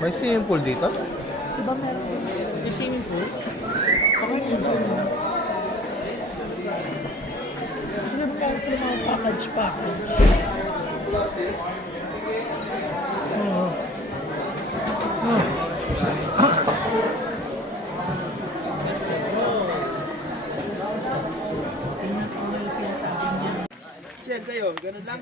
May swimming pool dito? Diba meron din? May swimming pool? Okay, enjoy mo. Kasi diba meron sila mga package. Oo. Tingnan ko ano yung sinasabi niya. Yan sa'yo, ganun lang.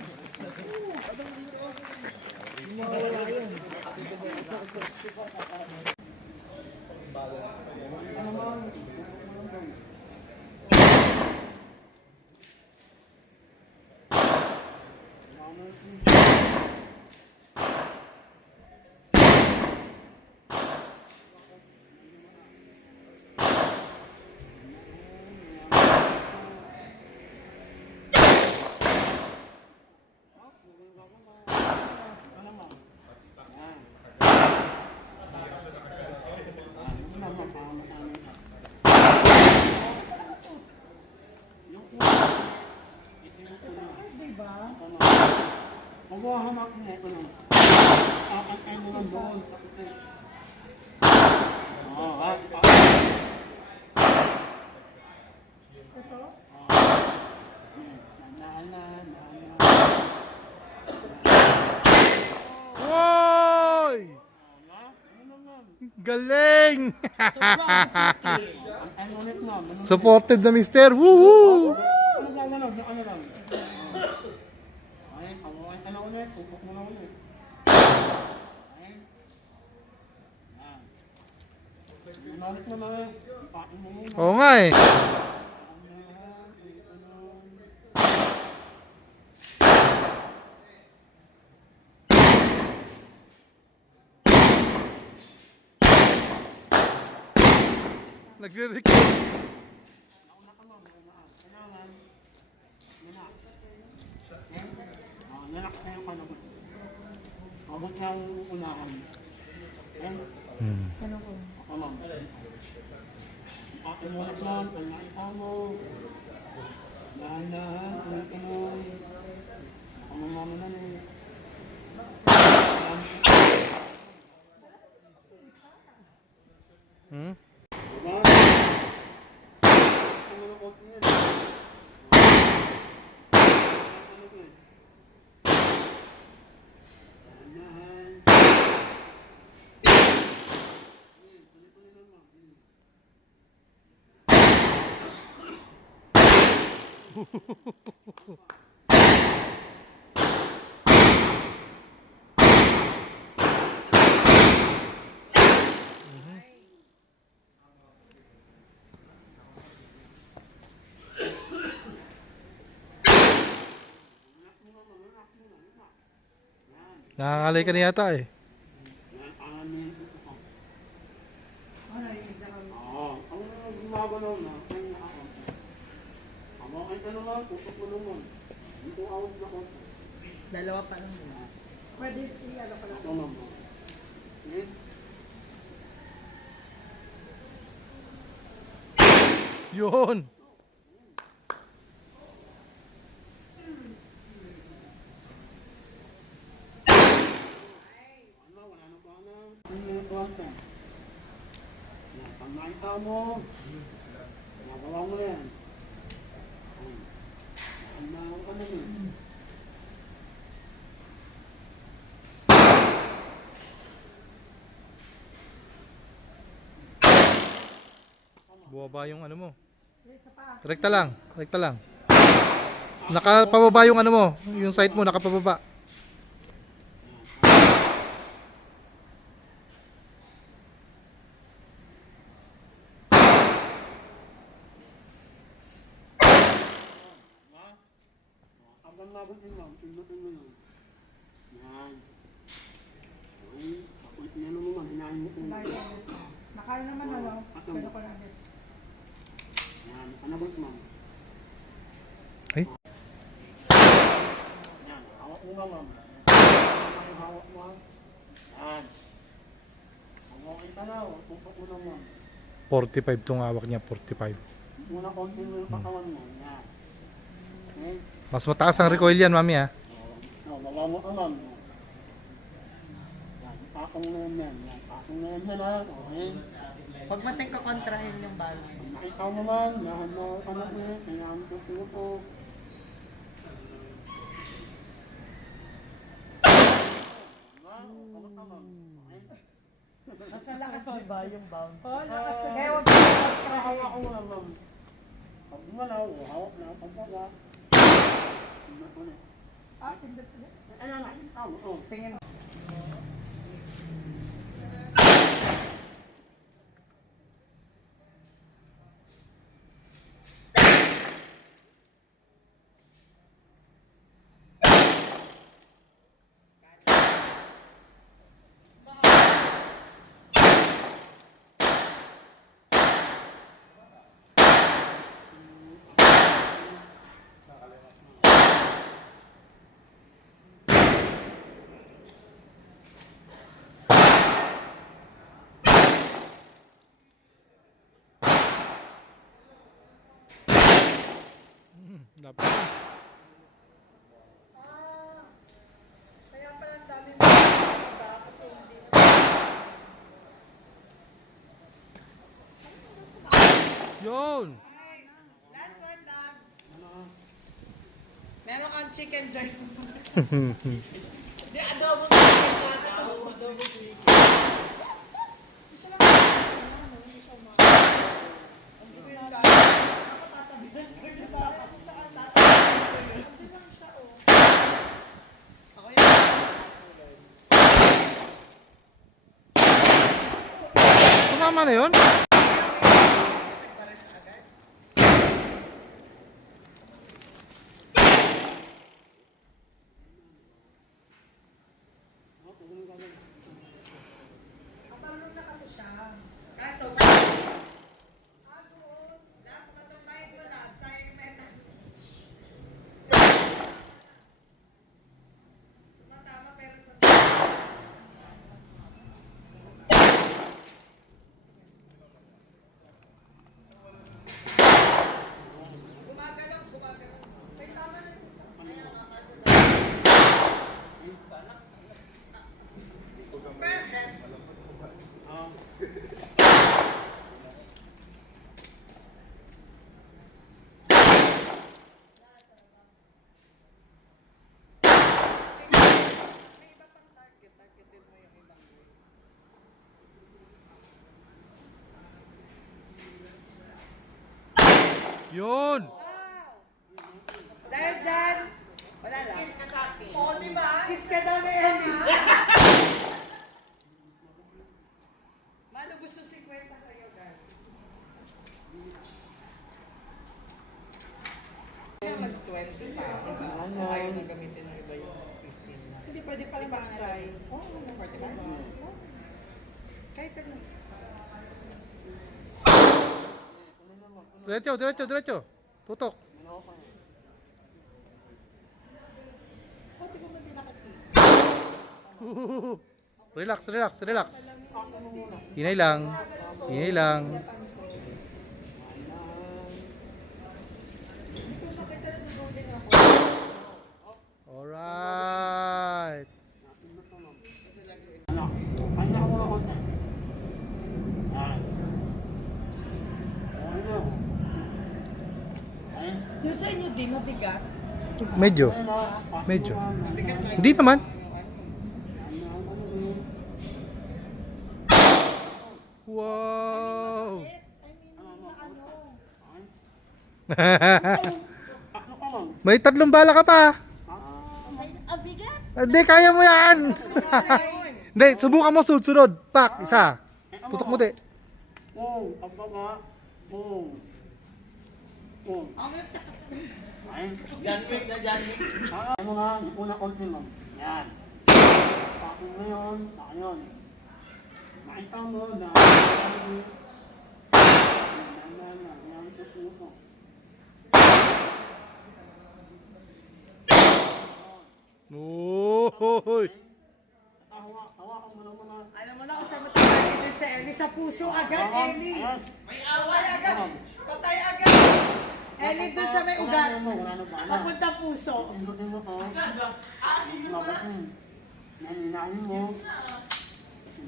Diba? Maghahamak na ito lang. Papatay mo lang doon. Oo, Ito? Woy! Galing! Ang ulit na. Supported na mister. Woohoo! Ano lang. Ay, pamukay ka na ulit. Pupok mo na ulit. Ay. Yan. Ulit mo na eh. Pain mo muna. Oo nga eh. Nagre-record. Nanak na yung panabot. Abot ng unahan. Yan. Ano ko? Ako lang. Pakimulat lang. Pag nakita mo. Dahan-dahan. Ulitin mo. Ako naman na eh. Hmm? Diba? Ano na konti yan? Ano ko eh? Dahan-dahan. Tuloy-tuloy lang lang. Nakakalay ka na yata eh. Oo. Ang gumagalaw na, kaya ako. Kamakay ka naman, tutok mo naman. Dito awag na ko. Dalawa pa lang muna. Pwede i-ano pa lang. Ito naman. Eh? Yun! Wala na ba na? Ano yung kwarta? Pag nakita mo, nagawa mo na yan. Nakanahon ka na yun. Buwaba yung ano mo. Isa pa. Rekta lang. Rekta lang. Nakapababa yung ano mo. Yung site mo nakapababa. Habang nabot yun lang, pindutin mo yun. Yan. Ay, ako yan naman, hinahin mo kung Nakain naman ano. Pero ko lang din. yan, panabot mo. Ay. Yan, hawak mo nga ma'am. Hawak mo. Yan. Hawak ka na, tutok mo naman. 45 tong hawak niya. 45. Muna konti mo yung katawan mo. Yan. Okay? Mas mataas ang recoil yan, mami ha. Bawa mo ka ma'am. Yan. Patong na yan. Patong na yan ha. Okay. Huwag mating kakontrahin yung bala. Makita mo naman, lahat na anak niya, kailangan ko puto. Mas malakas di ba yung bound? Oo, lakas na. Kaya huwag Hawak ko nga ma'am. Pag gumalaw, hawak na, pagbaga. Pindot mo na. pindot na. Ano na? Oo. Tingin. Dapat. Kaya pala ang dami kasi hindi. Yun! Last one, dogs. Meron kang chicken joy. Di, adobo chicken joy. Adobo chicken. Tumama na yun? Kapalong na kasi siya. Kaso, last matapayad mo lang. Sayang meta. Tumatama pero sa gumagalaw. May tama na din sa kaya nakakaso na. Perfect. May iba pang target. Targetin mo yung ibang way. Yun! Dahil dyan, wala lang. Kiss ka sa akin. Oo, diba? Kiss ka daw na yan. Mano gusto 50 sa'yo, guys. Kaya mag-20 pa. Ano? Ayaw na gamitin ng iba yung 15 na. Hindi pwede pala mag-try. Oo, pwede ba? Kahit ano. Diretso, diretso, diretso. Tutok. Pwede ko man din nakakita. Relax, relax, relax. Hinay lang. Hinay lang. Ito sakit na nag-golden ako. Alright. Ano? Ay, ako na konti. Ah. Okay na. Ay. Yung sa inyo, di mabigat. Medyo. Ay na. Medyo. Mabigat na. Hindi naman. Wow! May 3 bala ka pa. Ang bigat. Hindi, kaya mo yan. Hindi, subukan mo sunod-sunod. Pak, isa. Tutok mo, di. Boom, pagbaga. Boom. Boom. Ay. Janwig na janwig. Ano nga, una konti mo. Yan. Pakin mo yun. Pakin yun. Makita mo na. Yan, tututo. Uy! Hawakan mo naman na. Alam mo na kung saan matatayin din sa Ellie. Sa puso agad, Ellie. Ayan. Patay agad. Patay agad. Ellie doon sa may ugat. Wala na ba? Papuntang puso. Pindutin mo to. Mabatin. Naninahin mo.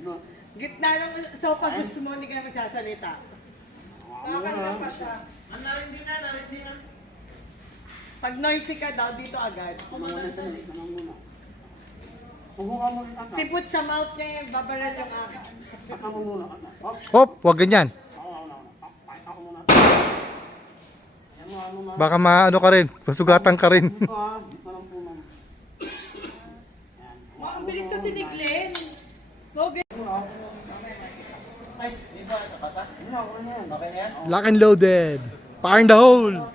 No. Gitna ng so pag gusto mo, hindi ka na magsasalita. Makakanda pa siya. Narindi na. Pag noisy ka daw, dito agad. Pumunta mo rin ako. Sipot sa mouth niya yung babaran yung akin. Kata mo muna. Hop. Hop, wag ganyan. Ako. Pakita ko muna. Ayan mo, ano na. Baka maano ka rin, masugatan ka rin. Dito ha. Dito lang po ma'am. Ang bilis kasi ni Glenn. Okay. Lock and loaded. Fire in the hole.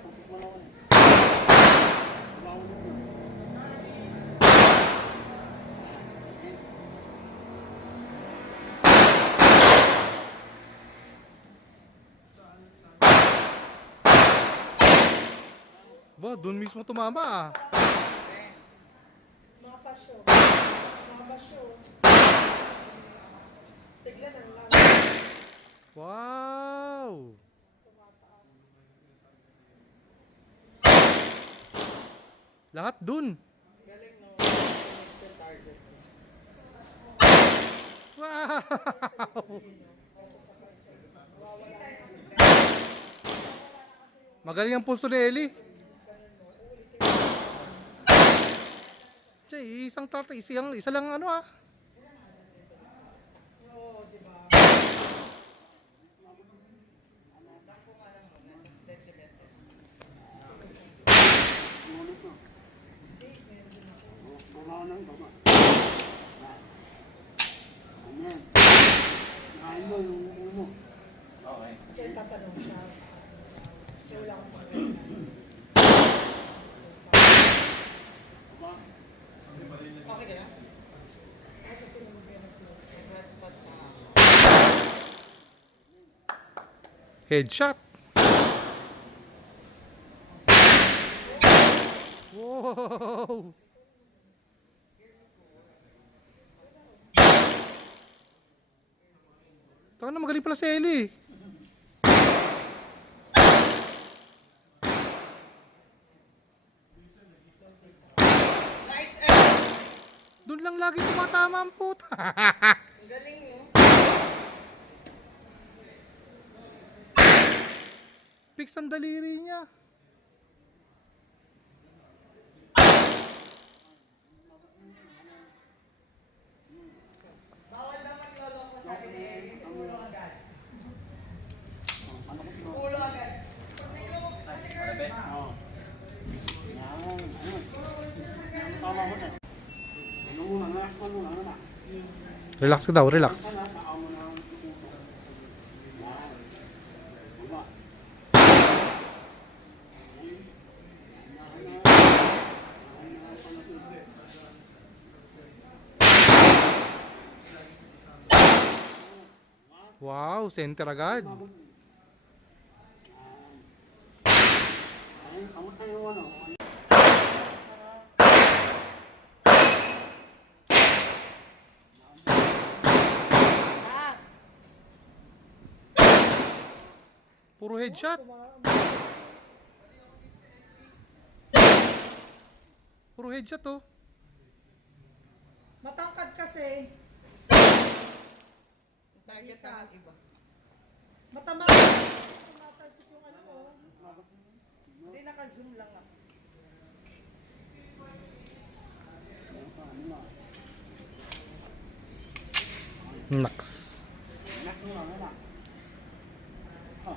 Ba, doon mismo tumama ah. Mga pasyo. Tignan ang lang. Wow! Lahat dun. Galing no. Target. Wow! Magaling ang pulso ni Ellie. Che, isa lang ano ah. Bumanang baba. Ayan. Nakain mo yung ulo mo. Kasi tatanong siya. Wala akong okay ka na? Headshot. Wow! Taka na, magaling pala si Ellie. Nice Doon lang lagi tumatama ang puta. galing no? Fix ang daliri niya. Bawal daw magloloko sa akin. Ulo agad. Ano ko Ulo agad. Oo. Yan. Tama mo na. Ano muna, relax mo muna. Ano na? Relax ka daw, relax. Ano, saka mo na ang tutupo. Yan. Baba. Wow, center agad. Ay, kamusta yung ano? Ah! Puro headshot. Puro headshot oh. Matangkad kasi. Target ang iba. Matama. Tumatalsik yung ano mo. Hindi, naka-zoom lang ako. Naks. Relax mo lang, relax. Oh.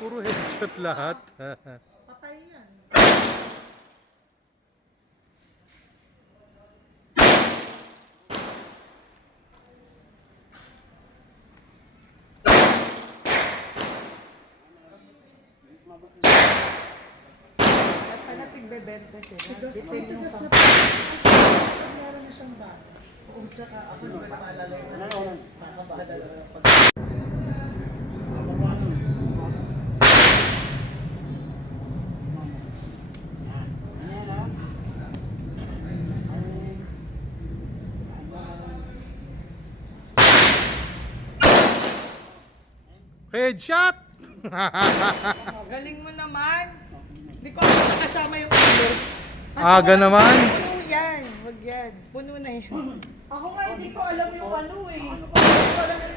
Puro headshot lahat. Patay yan. At pala tigbebenta siya. Bitin yung sa... Meron na siyang bag. Kung tsaka ako naman naalala yun. Ano, ano? Headshot! Galing mo naman. Hindi ko alam na kasama yung ulo. Aga naman. Puno yan. Wag yan. Puno na yan. Ako nga hindi ko alam yung ano eh.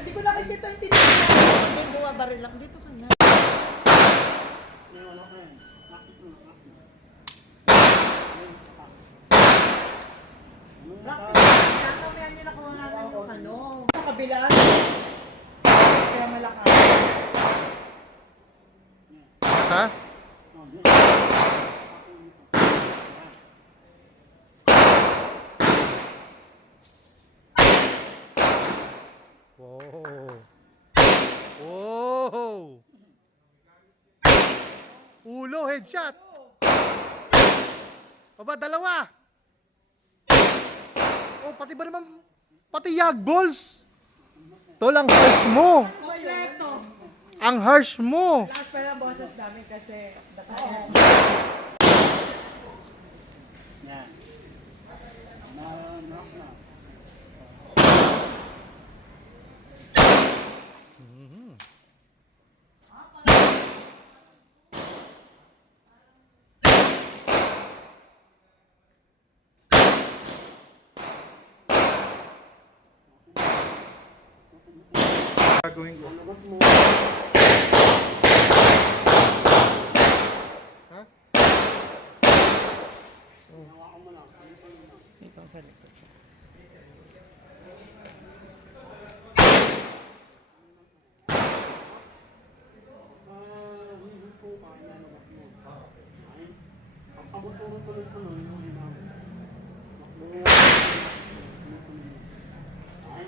Hindi ko nakikita yung tinitira. Hindi bumabaril lang. Dito ka na. Nakamayan niyo nakuha namin yung ano. Sa kabila. Kaya malakas. Ha? Wow. Wow. Ulo, headshot. Aba, dalawa. Oh, pati ba naman, pati yag balls. Tol, ang harsh mo. Kompleto. Ang harsh mo. Lakas pa ng boses namin kasi dakayan. Yan. Na. Gagawin ko. Ha? Ito sa likod. Hindi po kaya na mo. Ay, ang pagtuturo-tuloy ko nun, yung hinang. Ay.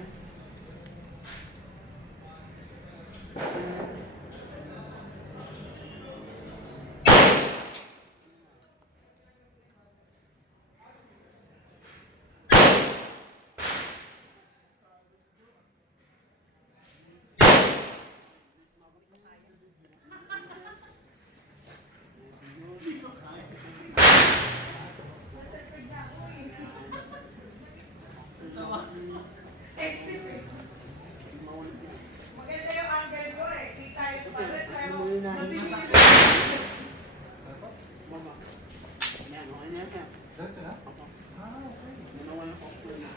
Maganda yung angle ko eh. Kita yung paret tayo. Mama. Yan, okay na yan. Ginawa ng popcorn na.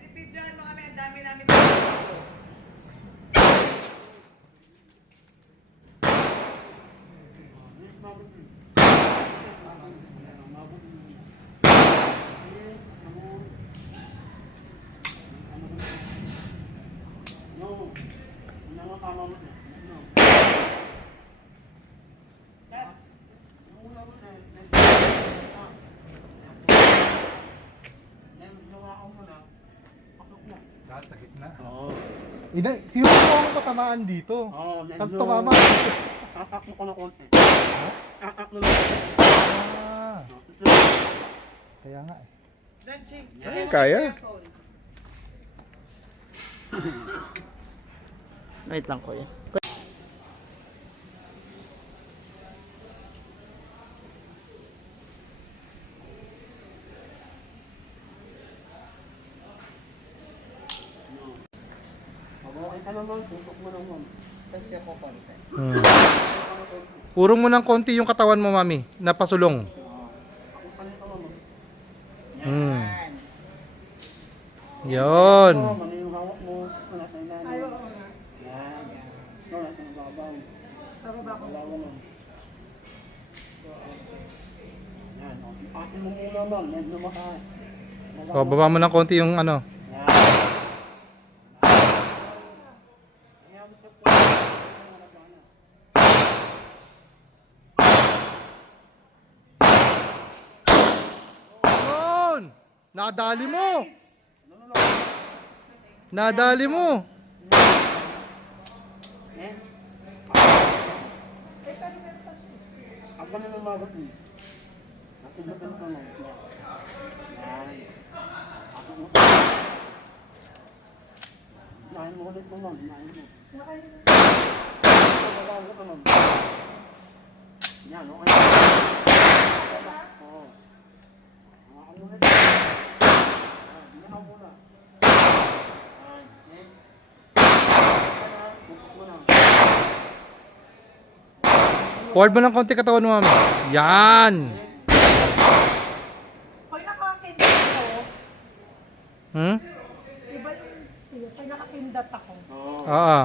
Tipidyan mo kami. Ang dami namin. Lahat sa gitna. Oo. Ina, sino po ang patamaan dito? Oo, Tapos medyo- tumama. Akak mo ko na konti. Ha? Akak mo na konti. Ah, kaya nga eh. Danching. Ay, kaya. Wait lang kuya. Mabuhay ka naman, tutok mo naman. Kasi ako konti. Urong mo ng konti yung katawan mo, mami. Napasulong. Ako pa nito naman. Hmm. Yon. Oo, mali yung hawak mo. Wala sa ilalim. Ayaw ako nga. Yan. Wala sa babaw. Bababa ko. Wala mo lang. Yan. Akin mo muna man. Medyo maka... O, baba mo ng konti yung ano. Yan. Ayan, ito po. Yon! Nadali mo! Nadali mo! Eh? Ang ganun ang magot mo. Natin ko lang. Yan. Ako mo. Nahin mo ulit mo lang. Nahin mo. Nakahin mo. Yan, okay. Oo. Ano ulit? Yan ako muna. Yan. Eh? Pupok mo lang. Forward mo ng konti katawan mo, mami. Yan. Pag nakakindat ako, Hmm? iba yung pag nakakindat ako. Oo. Oo.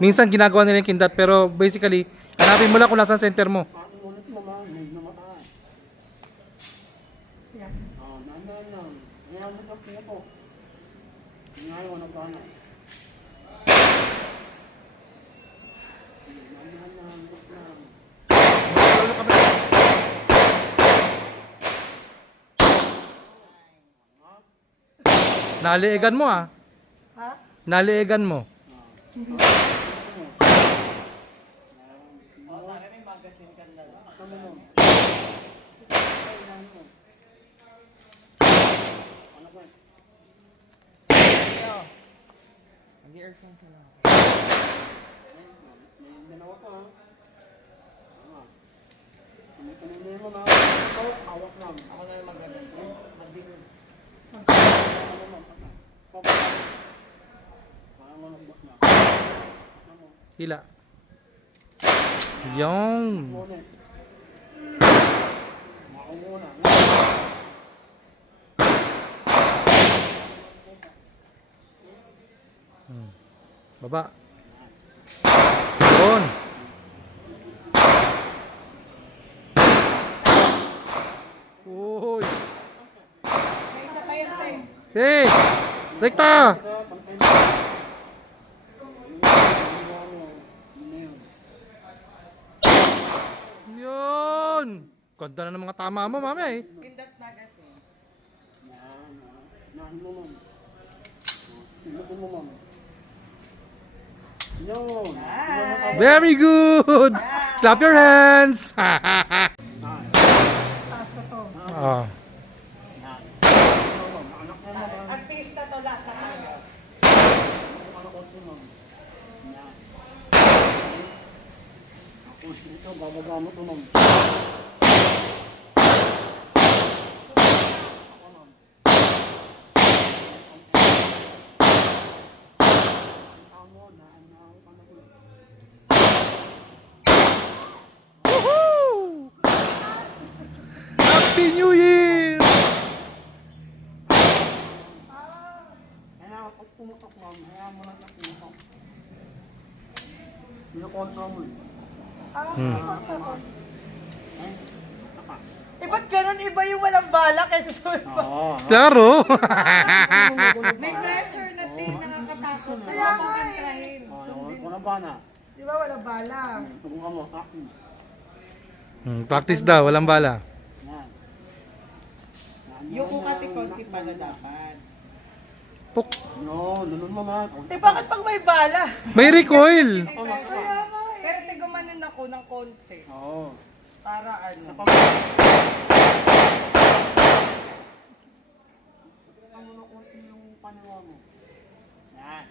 Minsan ginagawa nila yung kindat pero basically, hanapin mo lang kung nasaan center mo. Paano ulit naman? May namataas. Yan. Nandaan lang. Ngayon ulit ang piya po. Ngayon, nagkana. Nandaan lang. Ulit lang. Naliigan mo ah. Ha? Naliigan mo. Kami nun. Ano ba? May dalawa pa ha. Kami mo na. Ito, hawak lang. Ako na mag-ganon. Mag-bingon. Parang malambot na. Hila. Yung. Ngunit. Ako muna. Baba. Doon. Uy. May isa pa yun, Tay. Si. Rekta. Pantay na. Yun. Ganda na ng mga tama mo, mami eh. Kindat magazine. Nahin mo ma'am. Ilapin mo ma'am. Yun. Very good. Clap your hands. Taas na to. Oh. Anak yan ma'am. Artista to lahat na tayo. Anak ko ma'am. Yan. Tapos dito, bababa mo to ma'am. Ako ma'am. Ang mo, naan ka na ko. Woohoo! Happy New Year! Kaya pag pumutok ma'am, hayaan mo lang na pumutok. Pinakontra mo eh. Eh? Apa? Eh, ba't ganun iba yung walang bala kaysa sa Oo. Klaro. May pressure na din, nakakatakot. Kaya mo kantrahin. Wala ba na? Di ba walang bala? Tulungan mo, akin. Practice daw, walang bala. Yan. Yung kukati-konti pala dapat. Puk. No, lunod mo na. Eh, bakit pag may bala? May recoil. May pressure. Pero tigumanin ako ng konti. Oo. Para ano. Ang mo konti yung panawa mo. Yan.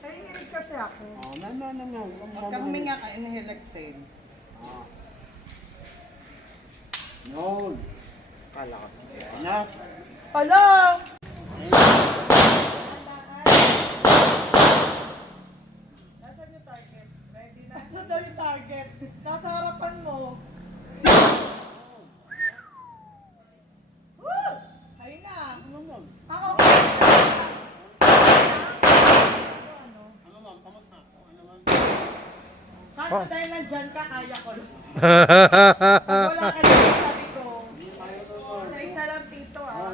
Nahihilig kasi ako. Oh, na. Huwag ka huminga ka, inhalaxin. Yun. Kala ko. Na. Hala! Nasaan yung target? Ready na? Nasaan daw yung target? Nasa harapan mo. Woo! Ayun na. Ano ma'am? Ah, okay. Ano? Ano ma'am? Kamusta? Ano ma'am? Kaso dahil nandyan ka, kaya ko. Pag wala ka dyan, sabi ko. Sa isa lang tito ah.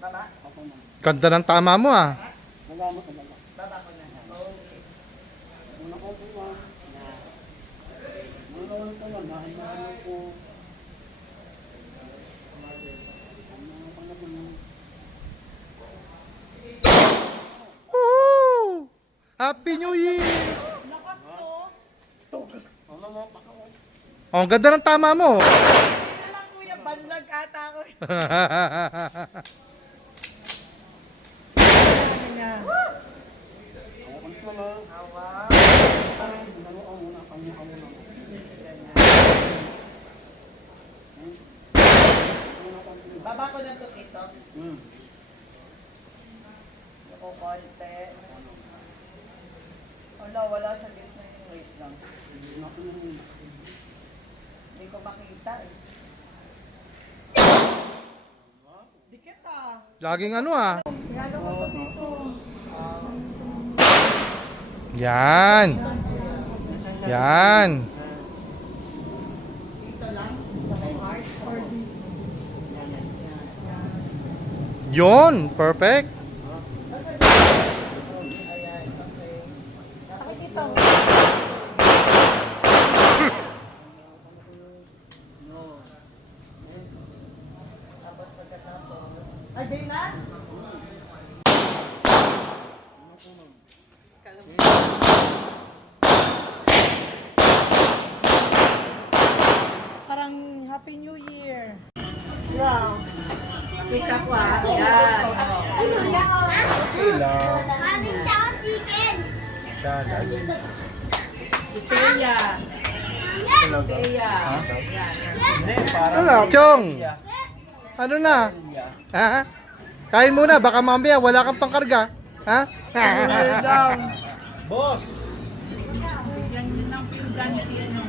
Baba? Ako ma'am. Ganda ng tama mo ah. Salamat ka lang. Baba ko na. Okay. Una ko po ma'am. Yan. Nanonood ka lang. Nahin ko. Ano pa na po ma'am? Happy New Year! Lakas to. Ano mo, paka mo. Oh, ang ganda ng tama mo. Kaya lang kuya, banlag ata ako. Ano niya? Ako kulit mo na. Dalawa ang muna, kanya ka muna. Baba ko na to, Tito. Hmm. Ako konti. Wala sa gitna yung wait lang. Hindi ko makita eh. Dikit ah. Laging ano ah. Lalo ko to dito. Yan. Yan. Dito lang. Sa heart or dito. Yon, perfect. Ayan, okay. Nakikita mo. Tapos pagkatapos. Ay, di na? Parang Happy New Year. Wow. Kita ko ah. Yan. Si Teya. Teya. Yan. Chong. Ano na? Ha? Kain muna, baka mamaya wala kang pangkarga. Ha? Boss! Bigyan nyo ng pinggan si ano.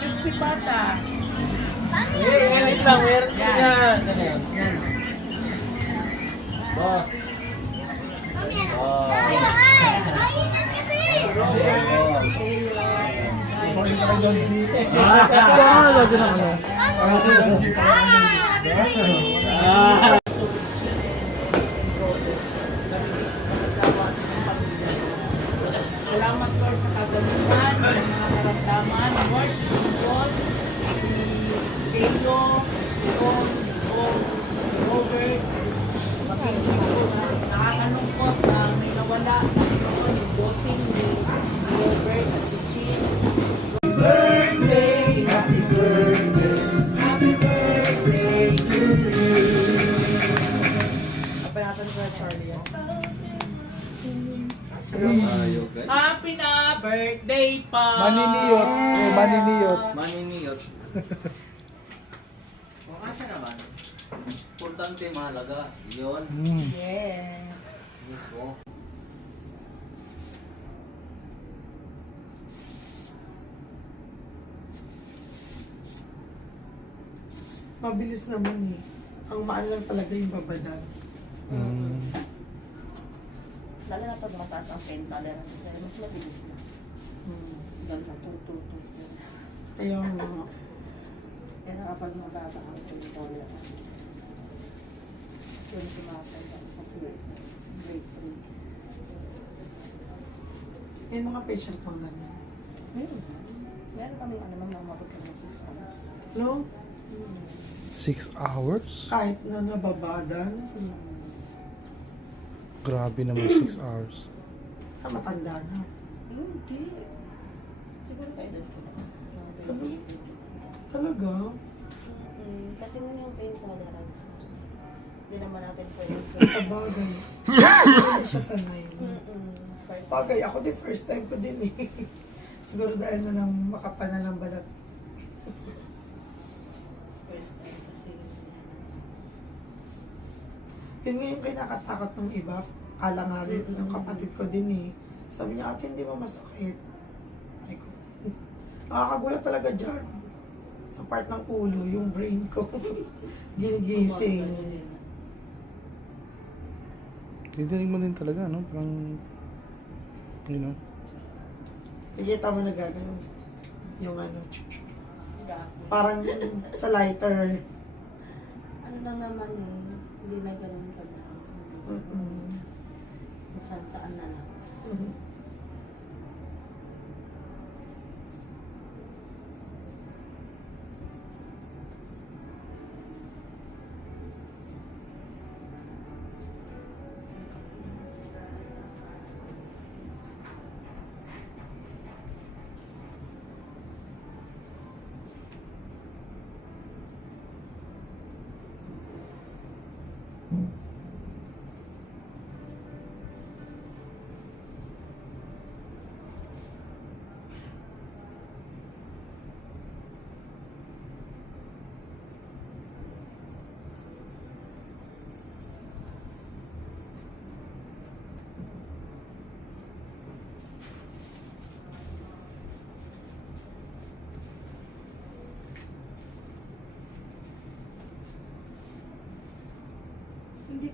Crispy pata. Wait lang, meron Yan. yan. Yan. Boss! Salamat Lord sa kagalingan, sa mga karamdaman, Lord, si Paul, si Kelo, si Ron, si Robert, nakakalungkot na may nawala na yung dosing ni Robert at si Shin. Happy birthday to you. Apa natin sa Charlie yan? Happy na birthday pa! Maniniyot. Maniniyot. Maniniyot. Mukha siya naman. Importante, mahalaga. Yun. Yeah. Mismo. Mabilis naman eh. Ang mahal lang talaga yung babadang. Lalo na pag mataas ang pain tolerance sa'yo, mas mabilis na. Ganun na, tutu. Kaya nga. Kaya kapag mababa ang pain tolerance, yun sumatanda kasi grade 3. May mga patient pang gano'n. Meron kami ano naman na umabot kami ng 6 hours. No? 6 hours? Kahit na nababadan, Grabe naman 6 hours. matanda na. Hindi. Siguro pa edad ko na. Mga 28. Talaga? Kasi nun yung pain tolerance. Hindi naman natin pwede. Sa bagay. Hindi siya sanay. First Bagay, ako din first time ko din eh. Siguro dahil na lang makapal na lang balat. time kasi. Yun nga yung kinakatakot ng iba. Alangalit ng kapatid ko din eh. Sabi niya, ate, hindi mo masakit. Ay ko. Nakakagulat talaga dyan. Sa part ng ulo, yung brain ko. Ginigising. Didinig mo din talaga, no? Parang, you know. Nakikita mo na gagawin. Yung ano, Dako. parang sa lighter. Ano lang naman eh, hindi na ganun ka na. Mm-mm. Kung saan na lang. Mhm.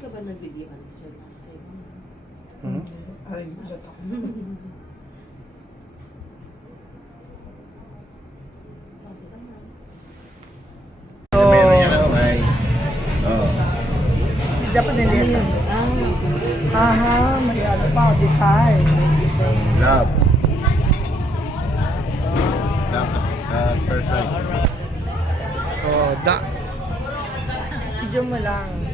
ka ba nag-video sir last time? Hmm? Ay, gulat ako. Dapat hindi yan. Aha, may ano pa, design. Love. Love at first sight. Oh, Video mo lang.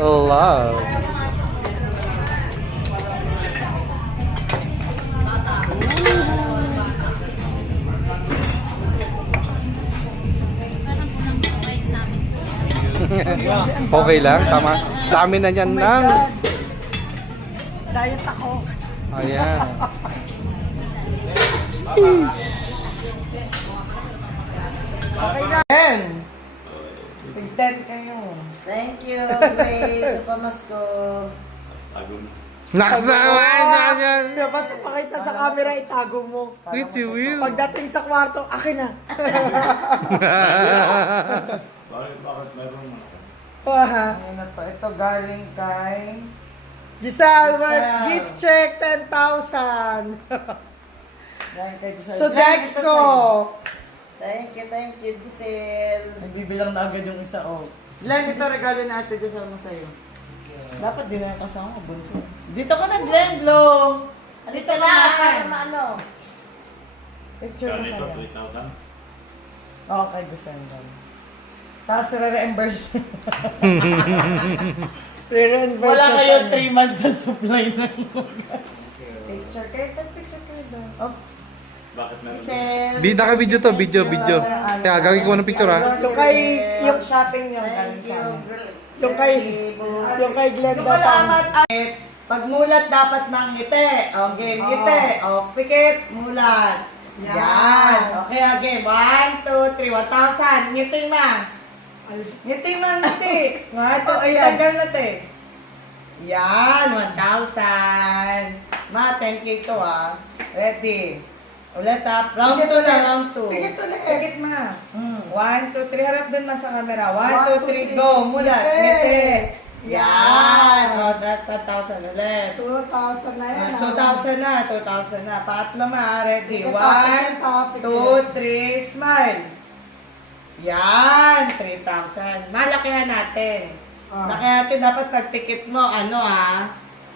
love. Okay lang, tama. Dami na niyan ng. Diet ako. Ayan. Okay na. 10. Tig-10 kayo. Thank you, Grace, sa pamasko. Nakasama yan. Basta pakita sa camera, itago mo. Wait, si Will. Pagdating sa kwarto, akin na. Bakit meron mo? Ano to? Ito galing kay Giselle. Gift check 10,000. Galing kay Giselle. So, Dexco. Thank you, Giselle. Nagbibilang na agad yung isa, oh. Glenn, ito regalo na ate Giselle mo sa'yo. Dapat din na kasama ko, bunso. Dito ka na, Glenn, Lo! Halika na, para maano. Picture mo Ganito, kaya. 3,000? Oo, kay December. Tapos re-reimburse. Re-reimburse Wala na kayo siya. 3 months sa supply ng Picture kayo. Picture kayo doon. Oh, Bakit meron? Giselle. Video to, video. Kaya gagawin ko ng picture ha. Yung kay, yung shopping niya galing Thank sa you. amin. Yung kay Glenn yung dapat. alamat ay pagmulat dapat ng ngiti. O, game, ngiti. O, pikit, mulat. Yan. Okay, game. 1, 2, 3, 1,000. Ngiting ma. Ngiting ma, ngiti. 1, 2, 3, tagal natin. Yan, 1,000. Ma, 10K to ah. Ready. Ulit ah. Round 2 na, round 2. Pikit ulit. Pikit ma. 1, 2, 3. Harap dun ma sa camera. 1, 1, 2, 3, go. Mulat. Ngiti. Yan. O, 1,000 ulit. 2,000 na yan. 2,000 na, 2,000 na. Pangatlo ma, ready. Pikit, 1, 2, 3, smile. Yan, 3,000. Malakihan natin. Lakihan natin, dapat pagtikit mo, ano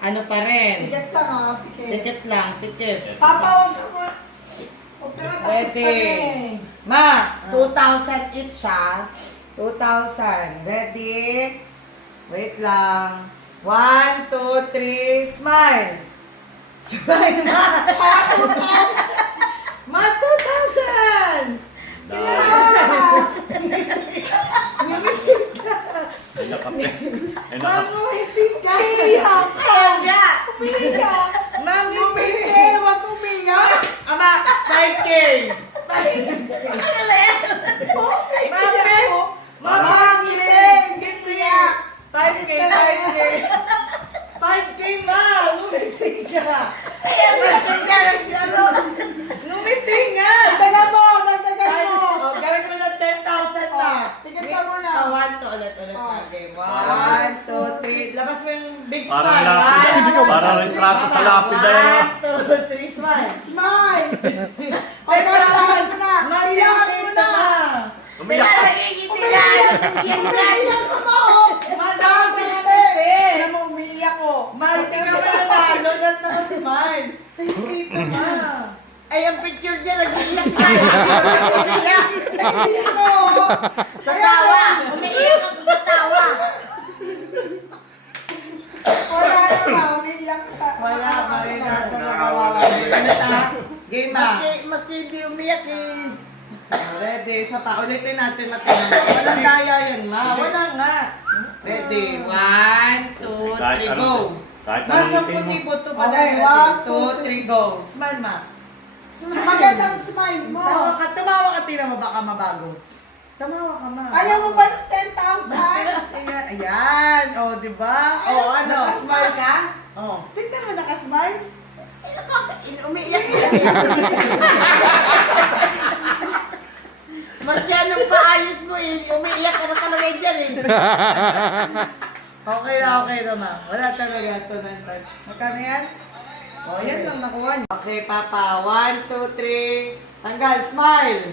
ano pa rin. Pikit lang ha, pikit. Tikit lang, tikit. Papa, huwag ka mo. Huwag ka na tapos Ready. ka na eh. Ma, 2,000 each ha. 2,000. Ready? Wait lang. 1, 2, 3, smile. Smile, ma. Ma, 2,000. Ay, nakape. Ay, Ma, nakape. umiiyak ka. Umiyak! Umiiyak. Mami, huwag umiyak. Ama, 5K. 5K. Mami, iyak. 5K, 5K. 5K, ma. Lumiting ka. Lumiting nga. Dagdagan mo! Dagdagan mo! Oh, gawin ko ng 10,000 na. Tingnan ka muna. 1, 2, ulit. Okay, 1, 2, 3. Labas mo yung big Parang smile. lapid. Parang retrato sa lapid na yan. 1, 2, 3, smile. Smile! 10,000 mo na. Iyakan mo na. Umiyak ka. Umiyak ka mo! Madami yan Alam mo, umiyak ko. Malti ka ba na nalunod na smile? Hindi pa ma. Ay, ang picture niya, nag-iiyak tayo. Umiiyak. Umiyak ko! Sa tawa. Umiiyak ako sa tawa. Wala naman, umiyak ka. Wala pa rin natin nagawa. Game ma. Maski hindi umiyak eh. Ready, isa pa. Ulitin natin natin. Walang daya yun, ma. Wala nga. Ready, 1, 2, 3, go. Kahit Nasa anong puti mo. po ito pa. Okay, 1, 2, 3, go. Smile, ma. Magandang smile mo. Tumawa ka, tingnan mo, baka mabago. Tumawa ka, ma. Ayaw mo ba ng 10,000? Ayan, o, di ba? Oo, ano? Nakasmile ka? Oh. Tingnan mo, nakasmile. Umiiyak. Mas anong paayos mo eh. Umiiyak ka na talaga dyan eh. Okay na ma. Wala talaga ito na. Magkano yan? O, yan lang nakuha niyo. Okay, Papa. 1, 2, 3. Tanggal, smile.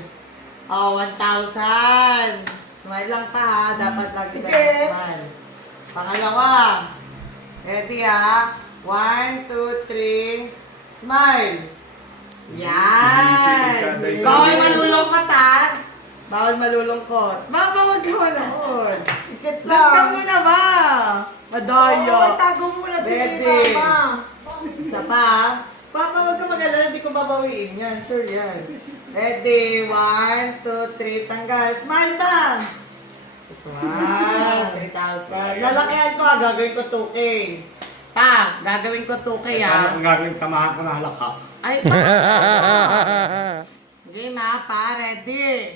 O, 1,000. Smile lang pa ha. Dapat lagi na smile. Pangalawa. Ready ha? 1, 2, 3. Smile. Yan. Bawal malulungkot ha. Bawal malulungkot. Mama, wag ka manood. Tikit Last ka lang. muna ba? Madayo. Oo, tago muna si Ready. Mama. Isa pa. Papa, wag ka mag-alala. Hindi ko babawiin yan. Sure yan. Ready. 1, 2, 3. Tanggal. Smile ba? Smile. 3,000. Lalakihan ko ha. Gagawin ko 2K. Pa, gagawin ko 2K ha. Paano kung gagawin samahan ko na halakhak? Ay, pa. Game ha, pa. Ready.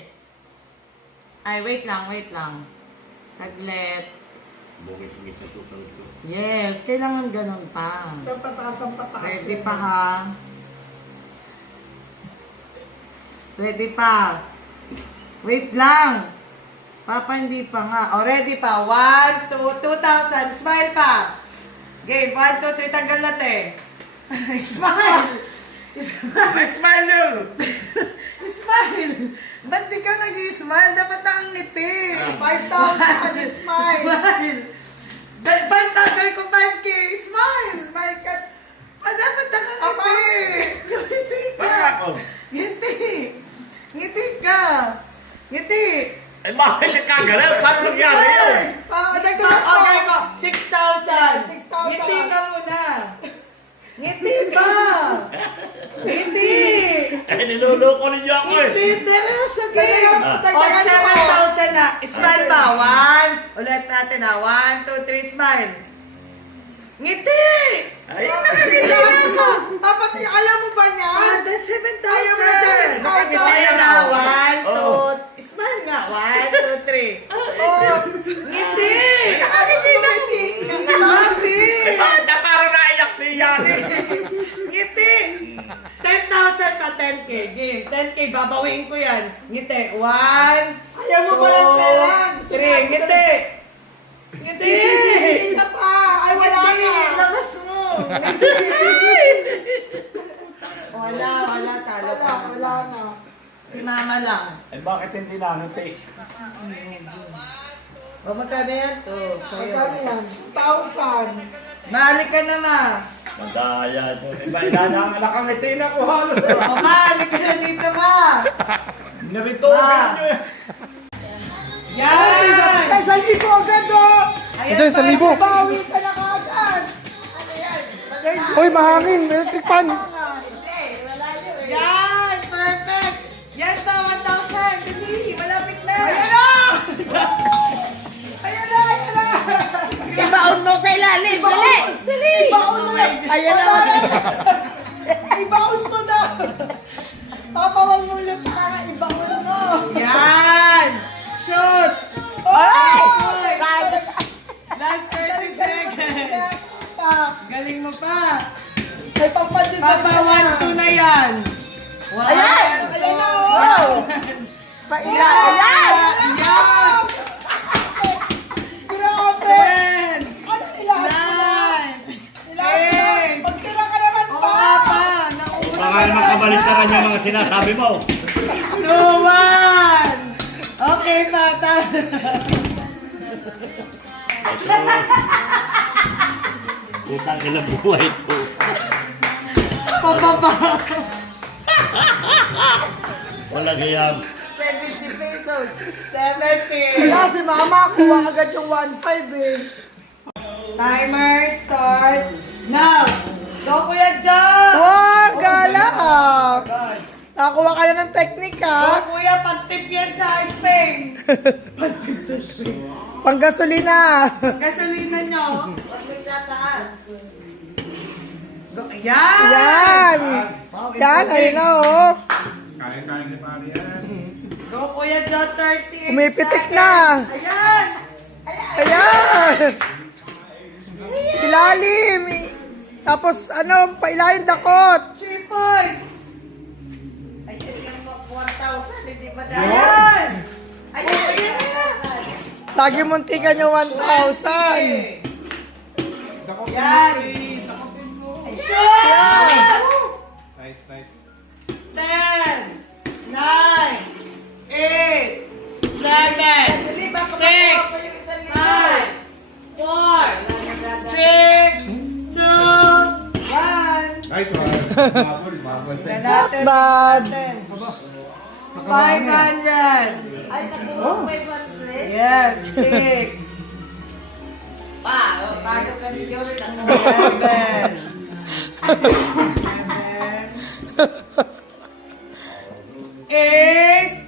Ay, wait lang. Saglit. Bukis-bukis na susunod ko. Yes, kailangan ganun pa. Ang pataas ang pataas. Ready pa ha? Ready pa? Wait lang. Papa, hindi pa nga. O, ready pa. 1, 2, 2,000. Smile pa. Game. 1, 2, 3. Tanggal natin. Smile. Smile yun! Smile. Ba't di ka nag-smile? Dapat nakangiti. 5,000 smile. Smile. 5,000 ko 5K. Smile. Smile ka. Dapat nakangiti. Ngiti ka. Bakit ako? Ngiti ka. Ngiti. Eh bakit nagkagalaw? Paano nangyari yun? Dagdagan ko. Okay ko. 6,000. 6,000. Ngiti ka muna. Ngiti pa. Ngiti. Eh niluloko ninyo ako eh. Ngiti. Tara, sabihin. Dagdagan O, ko. 7,000 na. Smile pa. 1. Ulit natin na. 1, 2, 3. Smile. Ngiti. Ay, Dagdagan ko. Papa, alam mo ba niya? Ah, that's 7,000. Ayaw mo na 7,000. Nakangiti na. 1, 2. Oh. Smile nga. 1, 2, 3. Oh, Ngiti. nakakiti na. Ngiti. eh bakit na parang naiyak niyan? Ngiti! 10,000 pa 10K. Game. 10K, babawiin ko yan. Ngiti. 1, Ayaw mo ba ng pera? Gusto mo 3. ako Ngiti! Ngiti! Hindi na pa. Ay, wala Ngiti! na. Labas mo! Ngiti! Wala, talo pa. Wala na. Si mama lang. Eh bakit hindi nanati? O, magkano yan? To, Magkano yan? 2,000. Mahalik ka na, ma. Madaya doon. Eh ba ilanang nakangiti na ko halos. O, mahalik ka na dito, ma. Naritugan nyo eh. Yan! Ay, 1,000 agad oh! Ito, 1,000. Bawi ka na kaagad! Hoy, mahangin. Electric fan. Yan! Perfect! Yan pa, 1,000! Dali! Malapit na! Ayan na! Ayan na! Ayan na! Ibaon mo sa ilalim. Dali. Dali. Ibaon mo na! Ayan na. Ibaon mo na! Papawag mo ulit na! Ibaon mo! Yan! Shoot! Ay! Last 30 seconds! Galing mo pa! May pampandin sa Papa, 1-2 na yan! Ayan! Ayan na! Oh! Ayan. Ayan. Yan! Grabe! 10! Ano ilahat mo na? 9! Ilahat mo! Magtira ka naman Oo pa! nga pa! Naubos Baka naman kabaliktaran yung mga sinasabi mo. 2-1! Okay, Pata! Utang ilang buhay to. Pababa! Walang hiyam. 70 pesos! 70! Wala si mama, kuha agad yung 1,500 eh. Timer starts now! Go, Kuya John! Wow, gala! God. Nakakuha ka na ng technique Go, ha? Kuya, pag-tip yan sa Spain! Panggasolina! Gasolina nyo! Huwag mo itataas! Go, yan! Yan! Yan, ayun na oh! Go, Kuya John, 30 Umipitik seconds. na. Ayan! Ayan! Ilalim! Tapos ano, pailalim dakot! 3 points! Ayun yung 1,000, hindi Ayan! Ayan! Lagi muntikan yung 1,000. Yan! Yan! Nice, nice. 10, 9, 8, 7, 6, 5, 4, 3, 2, 1. Nice one. Bubble, bubble. Not bad. 500. Ay, nakuha ko 500. Yes, 6. Tayo ka ni Jory. 8,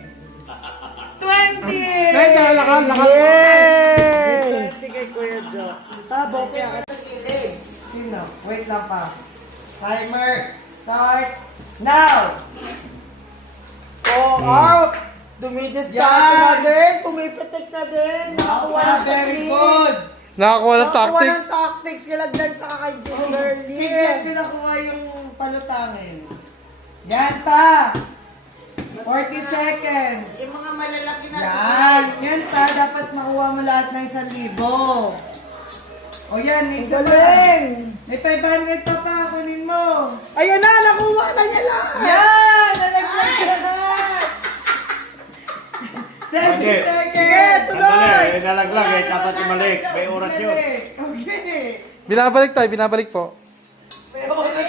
20! Yay! 20 kay Kuya Jo. Tabo kaya ka. Sino? Wait lang pa. Timer starts now! Oh, out! Dumidiskarte na Yan! din, pumipitik na din. Nakakuha ng Very technique. good! Nakakuha ng Nakakuha tactics. ng tactics. Kilagdan sa kay Jess Bigyan Girlie. ko nakuha yung palutangin. Yan pa! 40 seconds. Yung mga malalaki na Yan! Yan pa! Dapat makuha mo lahat ng 1,000. O yan, may isa pa. Galing! May 500 pa pa, kunin mo. Ayan na, nakuha na niya lahat! Yan! Nalaglag ka lahat! 30 Sige. seconds! Sandali, nalaglag eh, dapat imalik. May oras yun. Okay. Binabalik tayo, binabalik po. May oras.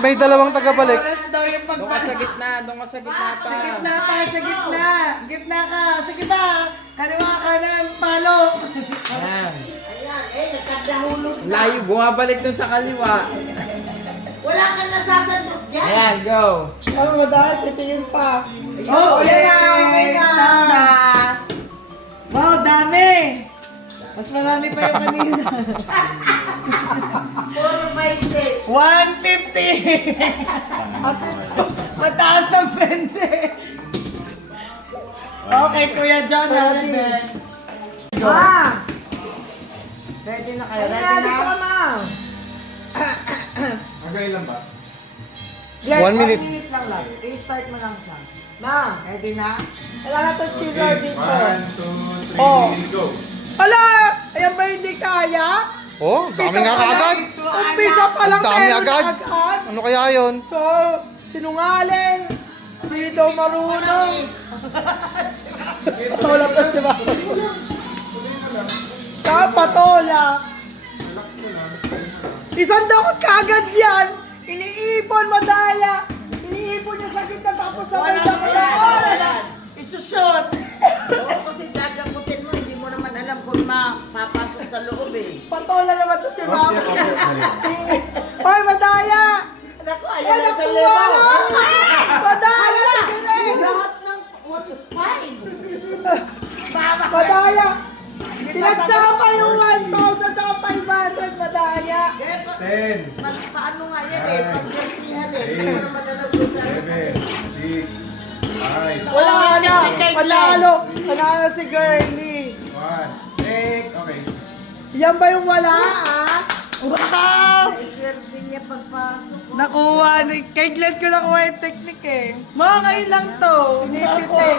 May dalawang tagabalik. Oras daw yung pagpasok. doon ka sa gitna pa. Sa gitna pa, sa gitna. Gitna ka. Sige pa. Kaliwa ka ng palo. Ayan. Ayan, nagkadahulog na. Layo, bumabalik doon sa kaliwa. Wala kang nasasandok dyan. Ayan, go. Ano, dahil titingin pa. Oh, Ayan na, okay na. Stop na. Wow, dami. Mas marami pa yung kanina. Puro 20. 150. Mataas ang 20. Okay, Kuya John. Ready. Ma! Ready na kayo? Ayan, Ready dito ka, na? ma! Hanggang lang ba? Yes, 1 minute. 1 minute lang lang. I-start mo lang siya. Ma, ready na? Kailangan ito chiller dito. 1, 2, 3, Oh. go. Hala! Ayan ba hindi kaya? Oh, dami nga kaagad. Umpisa pa lang Ang dami meron agad. na agad. Ano kaya yun? So, sinungaling. Hindi daw marunong. Patola pa si Mama. Patola. Isang dakot kaagad yan. Iniipon, madaya. Iniipon niya sa gitna tapos sabay na kaya. Isusot. Oo, kasi gagamutin mo, hindi mo naman alam kung mapapasok sa loob eh. Patola naman to si Mama. Hoy, madaya. Naku, Ay, ayan na sa nakuha libaw. na. Madaya. Lahat ng 5. Madaya. Pinagsama yung 1,000 at 500, madaya. 10, Paano nga yan eh, pag-gantihan eh. Hindi mo naman alam kung saan. 7, 6, 5, Wala na. Panalo. Panalo si Girlie. 1, take. Okay. Yan ba yung wala, ah? Wow! Swerte niya pagpasok. Nakuha. Kay Glenn ko nakuha yung technique eh. Mga ngayon lang to. Pinipitik.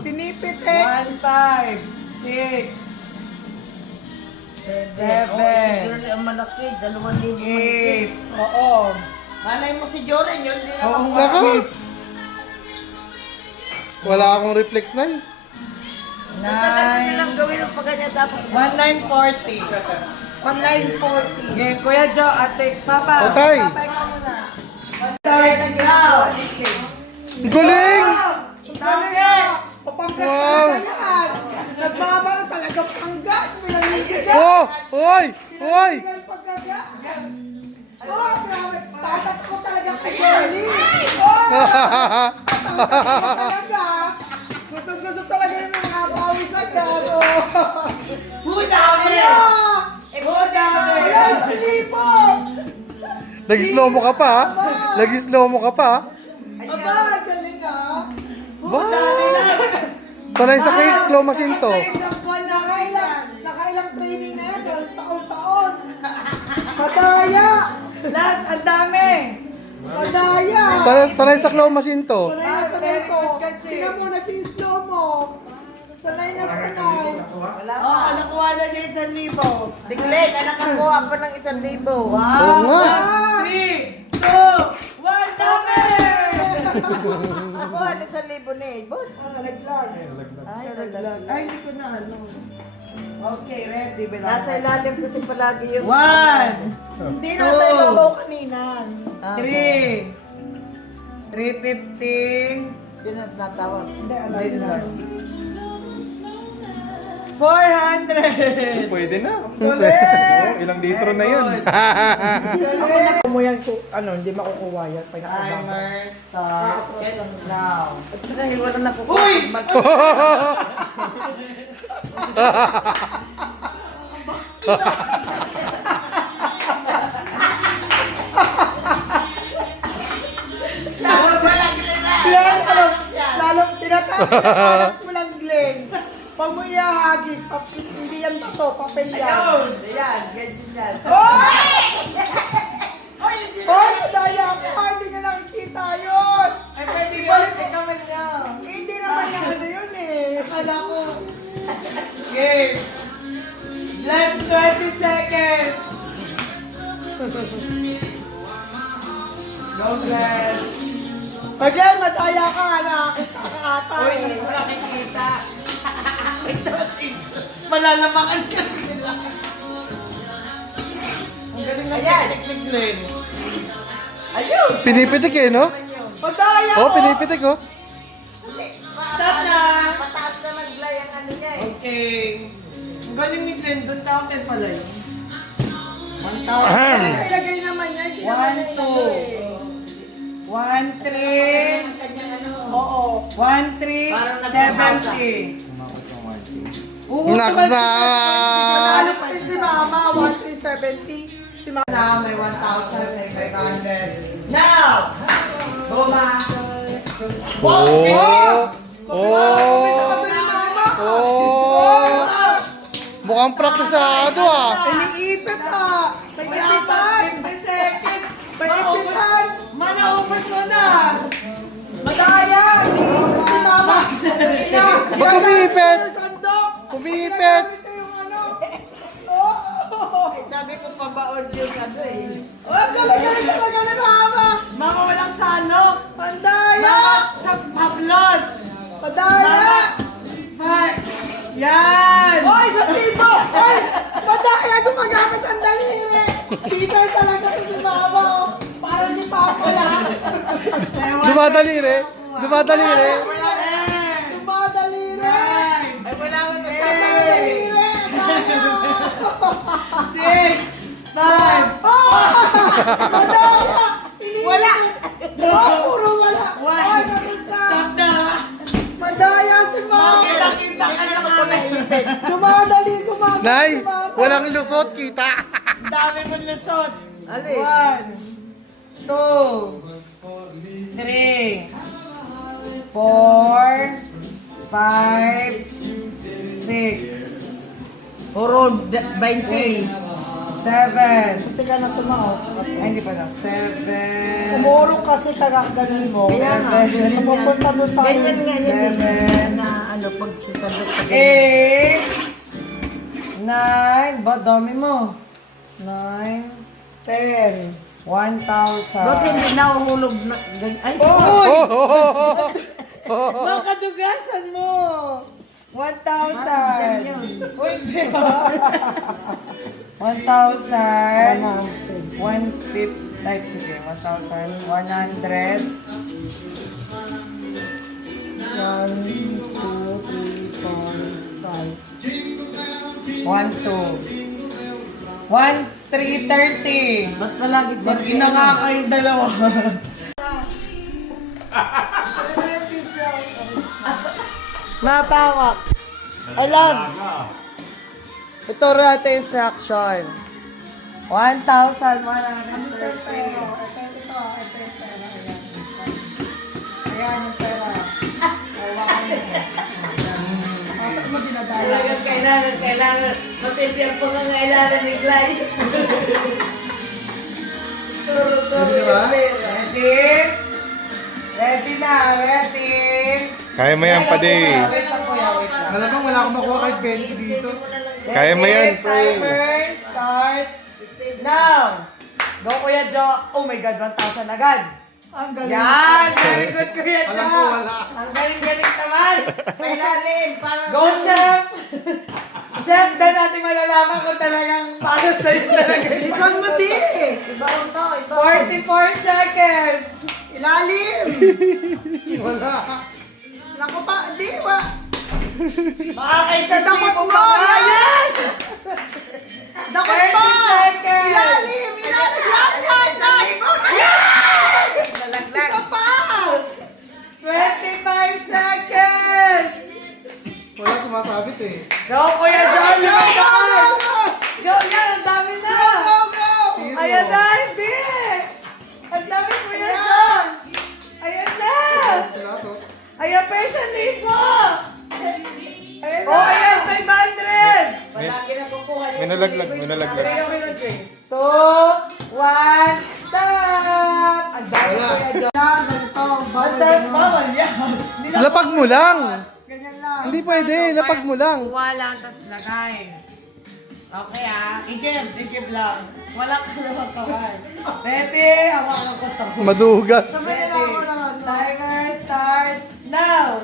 Pinipitik. 1, 5, 6, 7, Jory ang malaki, 2,000 mahigit. 8. Oo. Malay mo si Jory, yun din Oo naman. nga. Nako. Wala akong reflex na yun. Basta ganun nilang gawin ang pagganyan tapos 1940. 1940. Okay, Kuya Joe, ate, Papa. Otay. Papa, ikaw muna. Starts now. Ang galing! Dami! Papanggas Wow. talaga yan. Nagbabalo talaga panggas. Pinangigigan. Oh! Hoy! Hoy! Pinangigigan pagkagas. Oh, grabe. Tatat ko talaga kay Girlie. Oh! Talaga. Gusto talaga yung mga bawis agad. Oh. Dami! Dami! Ayan, silipo. Nag-slow mo ka pa, ha? Nag-slow mo ka pa, ha? Aba, galing ah. Ba? Sanay sa claw machine to. Isang buwan na Nakailang training na yan sa taon-taon. Madaya. Last, ang dami! Madaya. Sanay sa claw machine to. Sanay ko. Tingnan mo, nag-slow Sanay na sanay. Wala pa. Oo, nakuha na niya 1,000. Si Glenn, nakakuha pa ng 1,000. Oo Wow! nga. 3, 2, 1, dami! Nakuha na 1,000 ni Bot. Nalaglag. Ay, nalaglag. Ay, hindi ko na ano. Okay, ready. Nasa ilalim kasi palagi yung... 1, Hindi nasa ibabaw kanina. 3, 350. Yun ang natawag. Hindi, alam na. 400! Pwede na. Galing! Ilang litro na yun. Ako na kumuyan ko, hindi makukuha yan. Pag nakababa. Timer, start, now. At saka wala na kukuha. Uy! Glenn, lalo tinatawag mo lang, Glenn. Pag mo ihahagis, tapos hindi yan bato, papel yan. Ayun! Ayan, ganyan yan. Hoy, daya ko, hindi nga nakikita yun. Ay, pwede yun, ikaman niya. Hindi naman yung ano yun eh. Akala ko, Game! Last 20 seconds! Go, Glenn! Glenn, madaya ka, nakakita ka ata. Uy, hindi ko nakikita. Ito, malalamangan ka nila. Ang galing ng technique ni Glenn. Ayun! Pinipitik eh, no? Madaya Oo, ko. pinipitik oh. Stop na! Mataas naman glay ang ano niya eh. Okay. Ang galing ni Glenn, doon counted pala yun. 1,000. Ilagay naman niya, hindi naman niya 1, 2. ilagay eh. 1, 3. Oo. 1, 3, 70. Nak na! Manalo pa rin si Mama, 1,370. Si Mama. Now, may 1,500. Now! Goma! Oh! Oh! Oh! Mukhang praktisado ah. Iniipit ha! May ipitan! 20 seconds! May ipitan! Manaubos mo na! Madaya! Iniipit si Mama! Ina! Ba't umiipit? Sandok! Umiipit! Ginamit na yung ano! Oh! Sabi ko pabaon yung ano eh. Oh, galing talaga ni Mama! Mama, walang salok! Madaya! Mama, sa pablon! Madaya! Yan! Hoy, sa tipo! Hoy! Madaya gumagamit ang daliri! Cheater talaga si Mama! Oh. Parang ni Papa lang! Dumadali re. Dumadali re. Dumadaliri! Ay wala ko na Dumadaliri! 6, 5, Madaya! Wala! Oh, puro wala! Ay, 1. namin na! Stop na! Madaya si Mama! Kita-kita ka na namin! Dumadali, gumagano Nay, si Mama! walang lusot kita. Ang dami mong lusot! Ali. 1, 2, 3, 4, 5, 6. Puro 20. 7. Teka na tumao. Ay, hindi pa na. 7. Umurong kasi kagaganon mo. Kaya nga, ganyan Pupunta doon sa Ganyan nga yun eh. Seven. Na ano, pag sisabot ka 8, 9, ba dami mo? 9, 10, 1,000. Buti hindi nahuhulog na. Ay, Uy! Oh! Makadugasan mo! 1,000. Parang dyan Uy, di ba? 1,000. 150. Ay, sige. 1,100. 1, 2. 1,330. ba't palagi dyan? Mag-ina nga kayong dalawa. Natawak. I love. Ito natin instruction. 1,130. Ayan yung pera. Kailangan. Matindi ang pangangailangan ni Glay. Ready ba? Ready? Ready na, ready. Kaya mo yan, Pade. Wait lang kuya, wait lang. Malamang wala akong makuha kahit 20 dito. Kaya mo yan, timer starts now. Go, Kuya Jo. Oh my God, 1,000 agad. Ang galing. Yan! Very good, Kuya Jo. Alam ko wala. Ang galing-galing naman. May lalim. Parang Go, Chef! Chef, dahil natin malalaman kung talagang paano sa'yo talaga yun. Isan mo di. Ibaon to, ibaon. 44 seconds! Ilalim. Wala. Naku pa, di ba? Makakaisang Dakot libo mo, pa ba? Yan! Dakot 30 pa. seconds! Ilalim. Ilalim. Yan! Nalaglag. Isa pa. 25 seconds! Wala sumasabit eh. Go, Kuya John! Go, go, go, go. Go, yan! Ang dami na! Go, go. Zero. Ayan na! Hindi! Ang dami, Kuya John! Ayan na! Wala to. Ayan pa isang libo! Ayan na! Oh, ayan! 500! Palagi na kukuha yung May nalaglag, may nalaglag. Okay, okay, okay. 2, 1, stop! Ang dami, Wala. Kuya John. Ganito. Basta, bawal yan. Hindi na- Lapag mo lang. Ganyan lang. Hindi pwede, lapag mo lang. Kuha lang, tapos lagay. Okay igib lang. Walang kulawang kawal. Ready? Hawakan ko to. Madugas. Sabay na ako na. Timer starts now!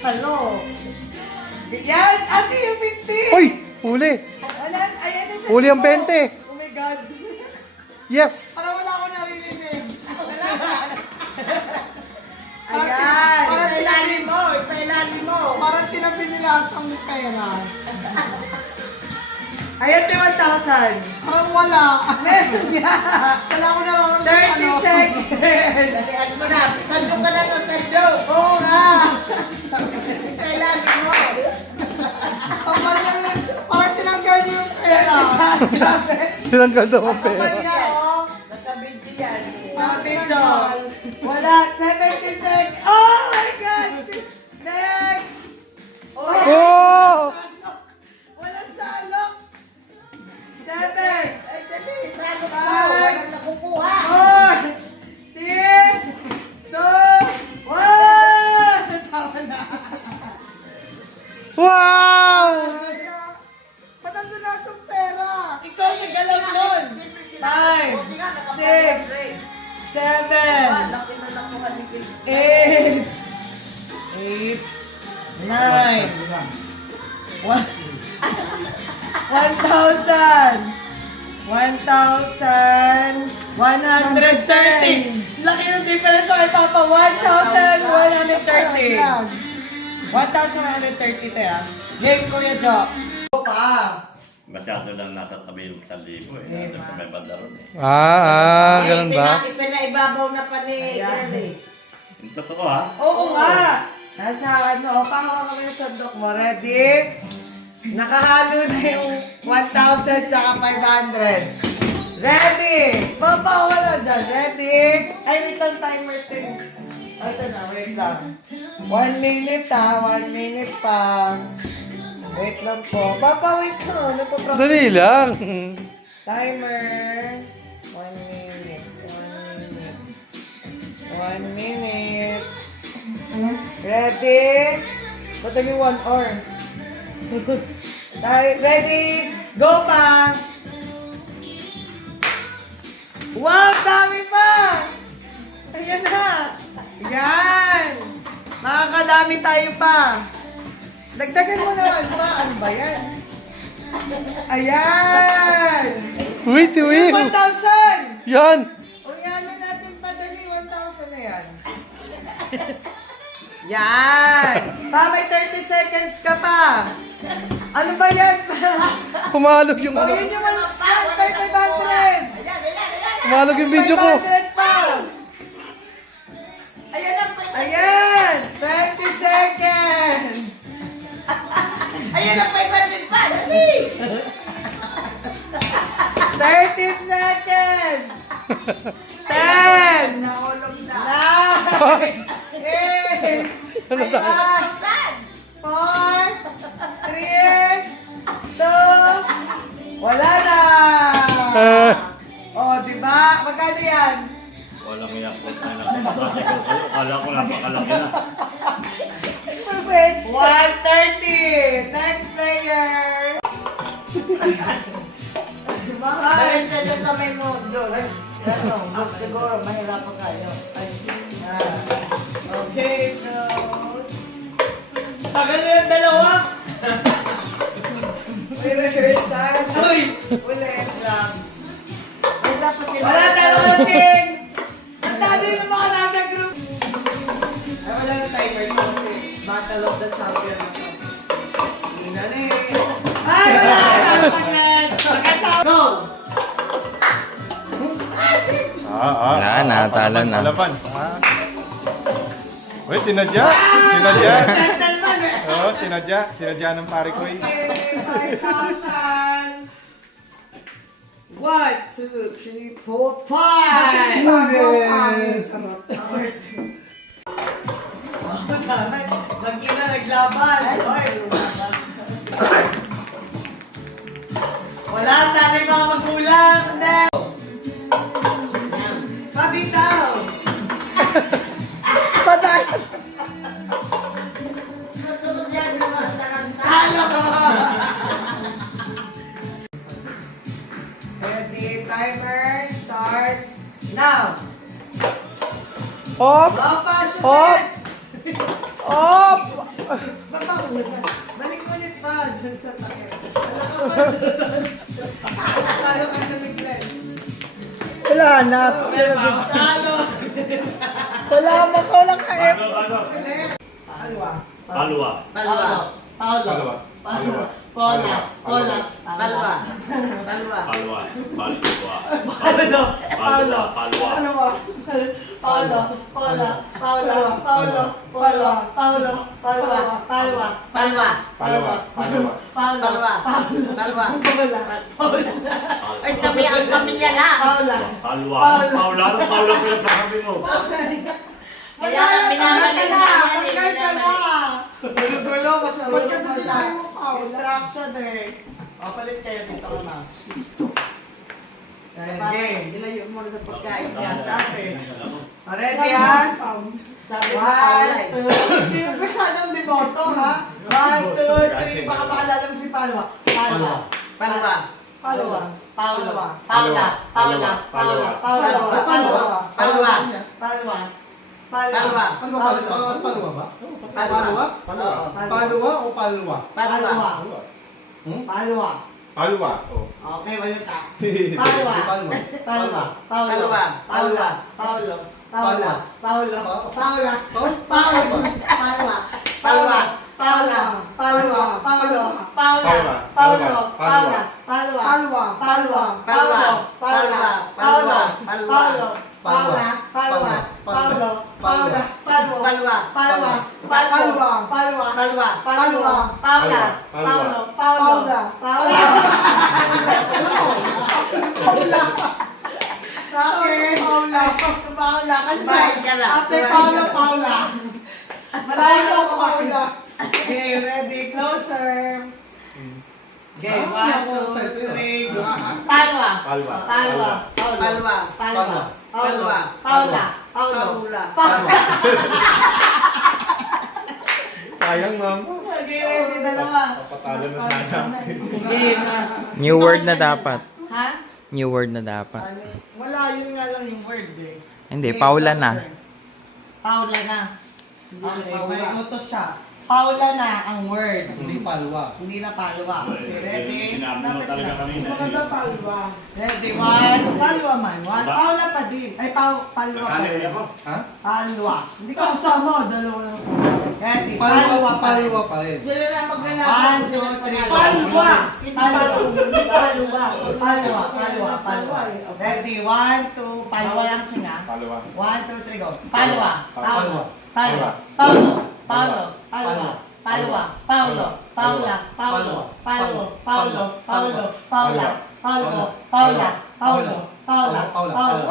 Salo! Yan! Ate, yung 50! Uy! Huli! Wala, ayan na sa Huli ang 20. Oh my God! Yes! Parang wala ako naririnig. Ayan! Parang ilalim mo. Ipailalim mo. Parang tinabi nila ang pera. Ayan, 1,000! Parang wala. Meron niya! Wala ko na lang. 30 seconds! Dalian mo na. Sando ka na ng sando. Oo nga! Ipailalim mo. Parang tinanggal niyo yung pera. Sinanggal daw ang Kapag pera. niya, oh! Nakabidyo yan. Mapito! Wala! 70 seconds! Oh my God! Next! Oh! Walang salok! 7! Ay, dali. Salo ka. Five. Walang nakukuha. 4! 3! 2! 1! Tawa na! Wow! Ba't nandun na itong pera? Ikaw yung galaw nun! 5! 6! 7! Laki na nakuha ni Chris. 8! 9! 1,130! Laki ng difference kay Papa! 1,130! 1,130 te ah. Game, Kuya Jo. Pa! Masyado lang nasa tabi yung 1,000 eh. Nandun sa may banda ron eh. Ganun ba? Ipinaibabaw na pa ni Kelly. Yung totoo ha? Oo nga! Nasa ano, pahawa kami ng sandok mo. Ready? Nakahalo na yung 1,000 tsaka 500. Ready? Papa, wala dyan. Ready? Ay, wait lang, timer thing. Ito na, wait lang. 1 minute ha, 1 minute pa. Wait lang po. Papa, wait lang. Ano po problem? Dali lang. Timer. 1 minute. 1 minute. Ready? Ba't naging 1 hour? Ready? Go pa! Wow! Dami pa! Ayan na! Yan! Makakadami tayo pa! Dagdagan mo naman pa! Ano ba yan? Ayan! Wait, wait. 1,000! Yan. O yan na natin padali, 1,000 na yan. Yan! Pa, may 30 seconds ka pa. Ano ba yan? Pumalog yung O, ano. yun yung 500! Pumalog yung video ko. 500 pa! Ayan! 20 seconds! Ayan ang 500 pa. Dali. 30 seconds! 10! Nahulog na. 9! 8! 5! 4! 3! 2! Wala na! Oh, diba? Magkano yan? Walang iyak ko. Akala ko napakalaki na. 130! Next player! Dahil ka dyan kamay mo, doon. Ano, siguro mahirapan kayo. Okay, so... Tagal na yung dalawa! May rehearsal. Uy! Ulit lang. Ay, dapat yun. Wala talaga, Ching! Ang dali ng mga nasa group! Ay, wala na timer kasi Battle of the Champion na to. Hindi na rin. Ay, wala na! Pagkasama! Go! Wala na, talo na. Alapan. Uy, sinadya. Sinadya. Gentleman eh! Oo, sinadya. Sinadya ng pare ko eh. Okay, 5,000! 1, 2, 3, 4, 5! Charot. Mag-ina naglaban. Wala tayo mga magulang. Hindi. Pabitaw. Patay! Susunod yan yung mga taranta. Talo ko. Ready, timer starts now. Op! Papa, shoot Op! it. Op! Baba ulit na. Balik ulit pa. Dun sa takip. Wala ka pa. Talo ka sa biglan. Wala na. Talo. Wala mo ko lang kaip. Alwa. Palwa. Balwa. Paolo. Palwa. Paula. Paula. Balwa. Balwa. Palwa. Palwa. Paolo. Paolo. Palwa. Paolo. Paula. Paolo. Paolo. Paolo. Paolo. Paolo. Palwa. Balwa. Palwa. Palwa. Paolo. Balwa. Balwa. Paula. Paula. Ay, kami ang pamilya na. Paula. Palwa. Paula. Ano Paula pinagkakabi mo? Kaya minamali na yan eh, Patay ka na. Gulo-gulo. Mas Ba't kasi sinabi mo, Paula? Distraction eh. O, palit kayo dito ka na. Game. Nilayo mo na sa pagkain Yan, niya. dati. Ready yan? Sabi mo, Paula eh. 1, 2, sino ba siya ng deboto, ha? 1, 2, 3, baka maalala mo si Palwa. Palwa. Balwa. Palwa. Paula. Palwa. Paula. Paula. Paula. Paula. Paula. Palwa. Palwa. Palwa. Ano ba? Palwa ba? Palwa? Oo. Palwa o palwa? Balwa. Hmm? Palwa. Palwa. Oh. Okay, wala ka. Palwa. Palwa. Palwa. Palwa. Paula. Paulo. Paula. Paulo. Paula. Paula. Palwa. Palwa. Paula. Palwa. Paulo. Paula. Paulo. Paula. Palwa. Palwa. Palwa. Palwa. Paula. Palwa. Paulo. Paula. Paula. Paulo. Paula. Palwa. Balwa. Palwa. Palwa. Palwa. Balwa. Palwa. Paula. Paulo. Paula. Paula. Okay, Paula. Paula. Kasi Kumain ka na. after Paula, Paula. Malayo ako, Paula. Okay, ready, closer. Okay, 1, 2, 3, go. Palwa. Palwa. Palwa. Palwa. Palwa. Palwa. Paula. Paula. Paula. Sayang mama. Okay, ready, dalawa. Papatalo na sana. Game na. New word na dapat. Ha? New word na dapat. Wala, yun nga lang yung word eh. Hindi, Okay, Paula na. closer. Paula na. Okay, may utos siya. Paula na ang word. Hindi palwa. Hindi na palwa. Okay, ready? Sinabi mo talaga kanina. Maganda Palwa. Ready, 1. Palwa man. 1. Paula pa din. Ay, palwa pa Kakanay din. ako. Ha? Palwa. Hindi ka kasama. Dalawa lang kasama. Ready, Palwa. palwa pa rin. Palwa pa rin. Sila na maglalaban. 1, 2, 3. Palwa. Palwa. Palwa. Palwa. Palwa. Palwa. Ready, 1, 2. Palwa lang siya. Palwa. 1, 2, 3, go. Palwa. Palwa. Palwa. Paulo. Paulo. Palwa. Palwa. Paulo. Paula. Paulo. Paulo. Paulo. Paulo. Paula. Paulo. Paula. Paulo. Paula. Paulo.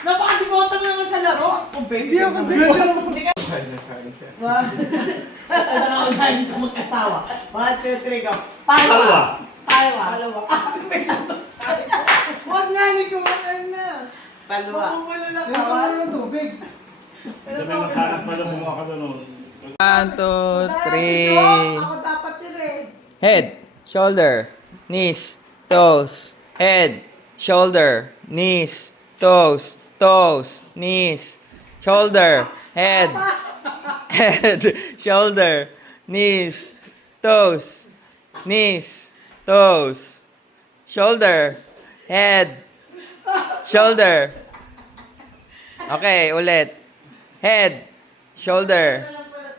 Napakadiboto mo naman sa laro. Hindi ako hindi ka. Ano na yung mag-asawa? 1, 2, 3, go. Palwa. Palwa. Palwa. Huwag nga, hindi kumakan na. Palwa. Magugulo na Yung ka. kamay ng tubig. Sabi mo sana pala kumuha ka doon. 1, 2, 3. Ako dapat yun eh. Head, shoulder, knees, toes. Head, shoulder, knees, toes, toes, knees, shoulder, head, head, shoulder, knees, toes, knees, toes, shoulder, head, shoulder. Okay, ulit. Head, shoulder,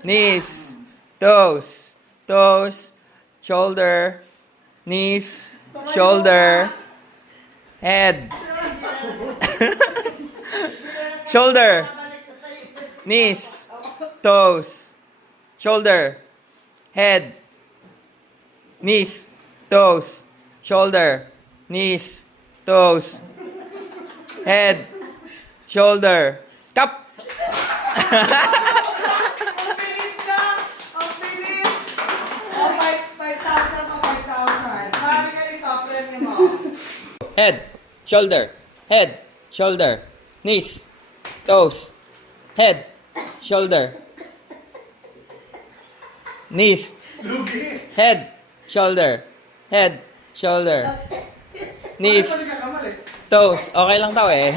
knees, toes, toes, shoulder, knees, shoulder, head, shoulder, knees, toes, shoulder, head, knees, toes, shoulder, knees, toes, head, shoulder, cup. Ang bilis na! Ang bilis! Oh, 5,000 o 5,000. Marami ka dito, premyo mo. Head, shoulder, head, shoulder, knees, toes, head, shoulder, knees, head, shoulder, head, shoulder, knees, toes. Okay lang daw eh.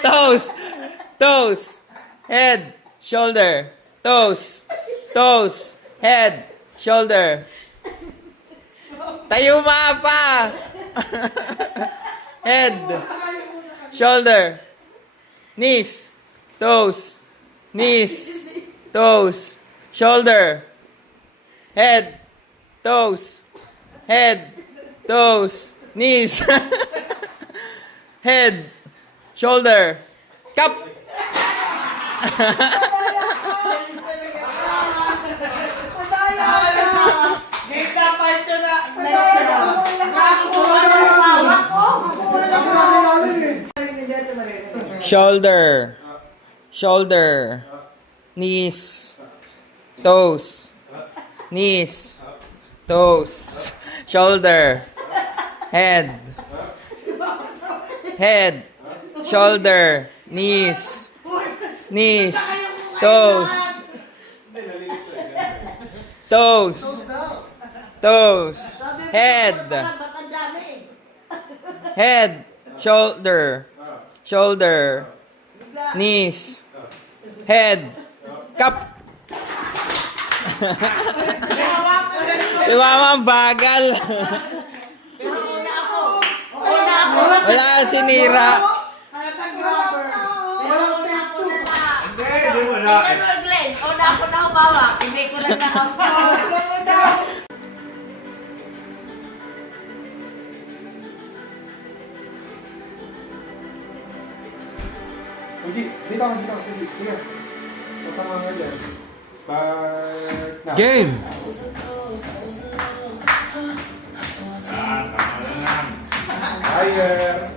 Toes, toes, head, shoulder, toes, toes, head, shoulder. Tayo pa. Head, shoulder, knees, toes, knees, toes, shoulder, head, toes, head, toes, knees, head, shoulder, cup. Game na part 2 na. Next na. Hawak ko. Shoulder, shoulder, knees, toes, knees, toes, shoulder, head, head, shoulder, knees, knees, toes, toes, toes, head, head, shoulder, shoulder, knees, head, cup. Si Mama ang bagal. Wala sinira. Halatang rubber. Hindi mo na. Glenn, una ako na humawak. Hindi ko lang nakahawak. Dito ako. Sige. Tama nga dyan. Start na. Game! Higher.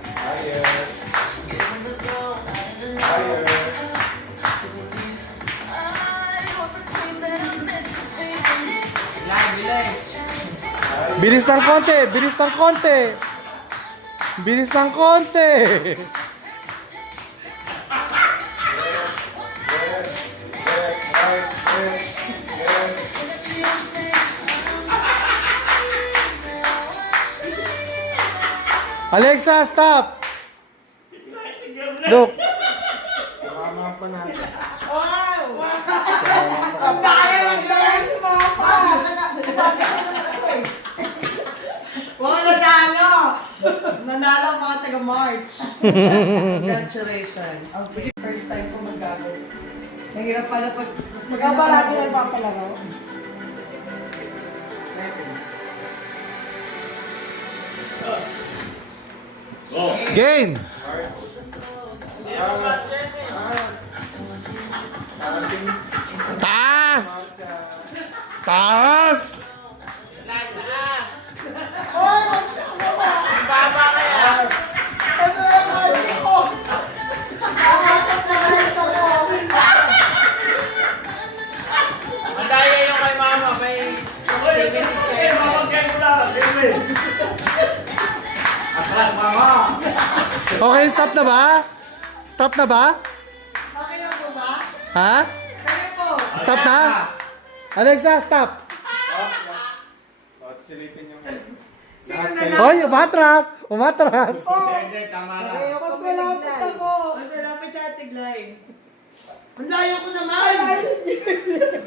Bilis ng konti! Bilis ng konti! Alexa, stop! Look! Tama pa natin. Ang daya ng girl, Mama! Wow, nanalo! Nanalo ang mga taga-March. Congratulations. Okay, first time ko mag-gago. Nahirap pala pag... Magkaba lagi nagpapalaro. Game! Taas! Taas! Madaya yung kay Mama, may 7 Okay, stop na ba? Stop na ba? Okay na po ba? Ha? Stop na? Alexa, stop. Silipin yung... Hoy, umatras. Umatras. Hindi, tama lang. Mas malapit ako. Mas malapit sa tiglay. Ang layo ko naman.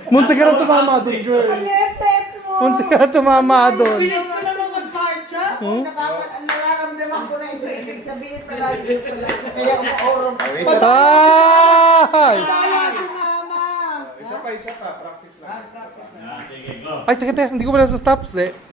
Munti ka na tumama doon, girl. Paletet mo! Munti ka na tumama doon. Bilis ko naman mag-card siya. Nararamdaman ko na ito. Ibig sabihin pala, yun pala. Kaya umuorong ako. Ay! Kaya si mama! Isa pa. Practice lang. Ay, teka, hindi ko pala sa stops eh.